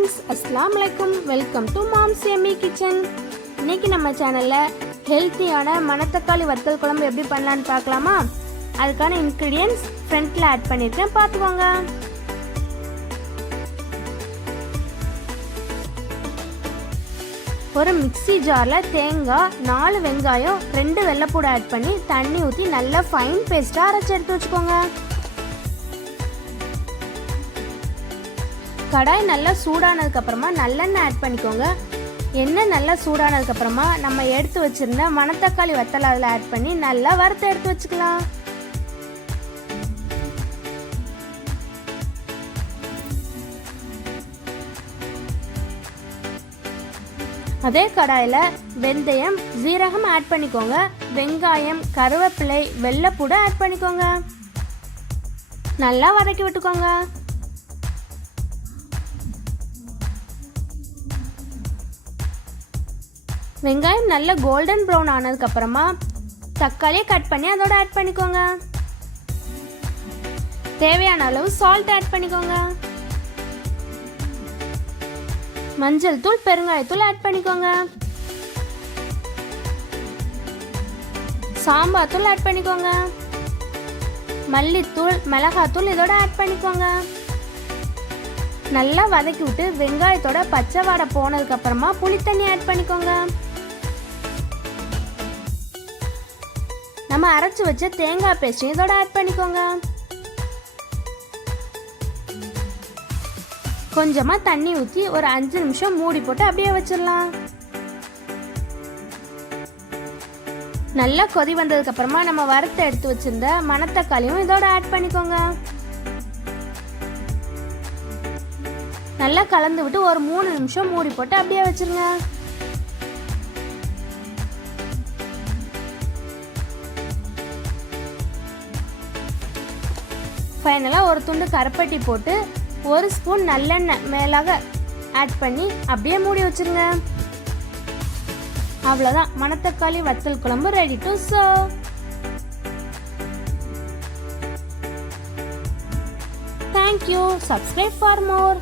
Friends, அஸ்ஸலாமு அலைக்கும். Welcome to mom's Emmy kitchen. இன்னைக்கு நம்ம சேனலில் ஹெல்த்தியான மணத்தக்காளி வத்தல் குழம்பு எப்படி பண்ணலான்னு பார்க்கலாமா? அதுக்கான இன்க்ரீடியன்ட்ஸ் ஃப்ரண்ட்டில் ஆட் பண்ணியிருக்கேன், பார்த்துக்கோங்க. ஒரு மிக்ஸி ஜாரில் தேங்காய், 4 வெங்காயம், 2 வெள்ளைப்பூடு ஆட் பண்ணி தண்ணி ஊற்றி நல்லா ஃபைன் பேஸ்ட்டாக அரைச்சி எடுத்து வச்சுக்கோங்க. கடாய் நல்லா சூடானதுக்கப்புறமா நல்லெண்ணெய் ஆட் பண்ணிக்கோங்க. எண்ணெய் நல்லா சூடானதுக்கப்புறமா நம்ம எடுத்து வச்சுருந்த மணத்தக்காளி வத்தல் அதில் ஆட் பண்ணி நல்லா வறுத்து எடுத்து வச்சுக்கலாம். அதே கடாயில் வெந்தயம், ஜீரகம் ஆட் பண்ணிக்கோங்க. வெங்காயம், கருவேப்பிலை, வெள்ளைப்பூடு ஆட் பண்ணிக்கோங்க. நல்லா வதக்கி விட்டுக்கோங்க. வெங்காயம் நல்ல கோல்டன் ப்ரௌன் ஆனதுக்கப்புறமா தக்காளியை கட் பண்ணி அதோட ஆட் பண்ணிக்கோங்க. தேவையான அளவு சால்ட் ஆட் பண்ணிக்கோங்க. மஞ்சள் தூள், பெருங்காயத்தூள் ஆட் பண்ணிக்கோங்க. சாம்பார் தூள் ஆட் பண்ணிக்கோங்க. மல்லித்தூள், மிளகாத்தூள் இதோட ஆட் பண்ணிக்கோங்க. நல்லா வதக்கி விட்டு வெங்காயத்தோட பச்சை வாடை போனதுக்கு அப்புறமா புளித்தண்ணி ஆட் பண்ணிக்கோங்க. நம்ம அரைச்சு வச்ச தேங்காய் பேஸ்ட் இதோட ஆட் பண்ணிக்கோங்க. கொஞ்சமா தண்ணி ஊற்றி ஒரு 5 நிமிஷம் மூடி போட்டு அப்படியே வச்சிடலாம். நல்லா கொதி வந்ததுக்கு அப்புறமா நம்ம வறுத்து எடுத்து வச்சிருந்த மணத்தக்காளியும் இதோட ஆட் பண்ணிக்கோங்க. நல்லா கலந்து விட்டு ஒரு 3 நிமிஷம் மூடி போட்டு அப்படியே வச்சிருங்க. ஃபைனலாக ஒரு துண்டு கருப்பட்டி போட்டு 1 ஸ்பூன் நல்லெண்ணெய் மேலாக ஆட் பண்ணி அப்படியே மூடி வச்சிருங்க. அவ்வளோதான், மணத்தக்காளி வத்தல் குழம்பு ready to serve. Thank you. Subscribe for more.